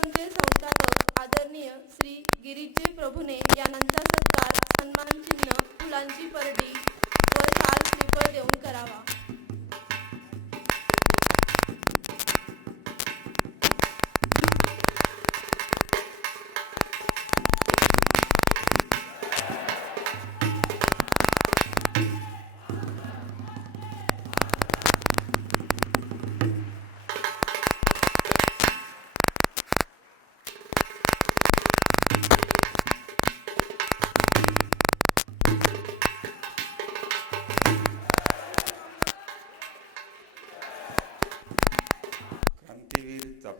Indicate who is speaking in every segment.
Speaker 1: उपक्रमचे संस्थापक आदरणीय श्री गिरीशजी प्रभुने यांचा सत्कार सन्मान चिन्ह फुलांची परडी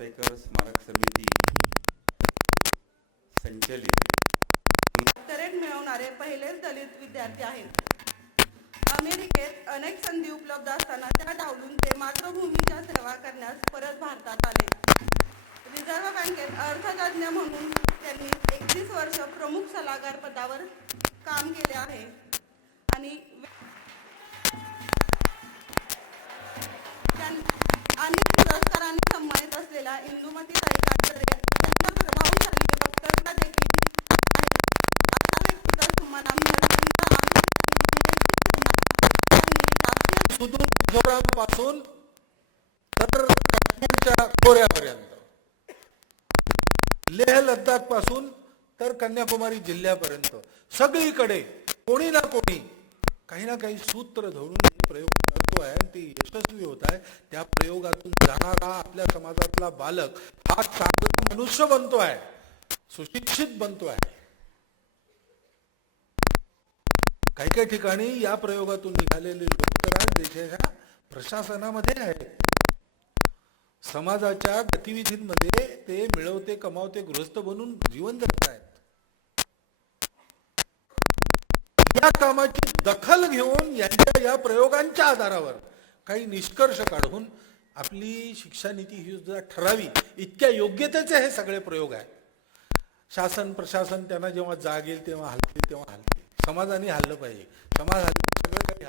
Speaker 2: चापेकर स्मारक समिती. संचलित.
Speaker 3: डॉक्टरेट मिळवणारे पहिलेच दलित विद्यार्थी आहेत. अमेरिकेत अनेक संधी उपलब्ध असताना त्या डावलून ते मातृभूमीच्या सेवा करण्यास परत भारतात आले. रिझर्व्ह बँकेत अर्थतज्ञ म्हणून त्यांनी एकतीस वर्ष प्रमुख सल्लागार पदावर काम केले आहे. आणि
Speaker 4: आणि मिझोरामपासून तर काश्मीरच्या खोऱ्यापर्यंत लेह लद्दाखपासून तर कन्याकुमारी जिल्ह्यापर्यंत. सगळीकडे कोणी ना कोणी काही ना काही सूत्र धरून प्रयोग करतो आहे ते यशस्वी होत आहे. त्या प्रयोगातून जाणारा आपल्या समाजातला बालक हा चांगला मनुष्य बनतो आहे सुशिक्षित बनतो आहे काही काही ठिकाणी या प्रयोगातून निघालेले लोक तर आज देशाच्या प्रशासनामध्ये आहेत समाजाच्या गतिविधींमध्ये ते मिळवते कमावते गृहस्थ बनून जीवन जगत आहेत. या कामाची दखल घेऊन यांच्या या प्रयोगांच्या आधारावर काही निष्कर्ष काढून आपली शिक्षा नीती ही सुद्धा ठरावी. इतक्या योग्यतेचे हे सगळे प्रयोग आहेत. शासन प्रशासन त्यांना जेव्हा जागेल तेव्हा हलतील तेव्हा हलतील समाजाने हल्लं पाहिजे. समाज हल्लं सगळं काही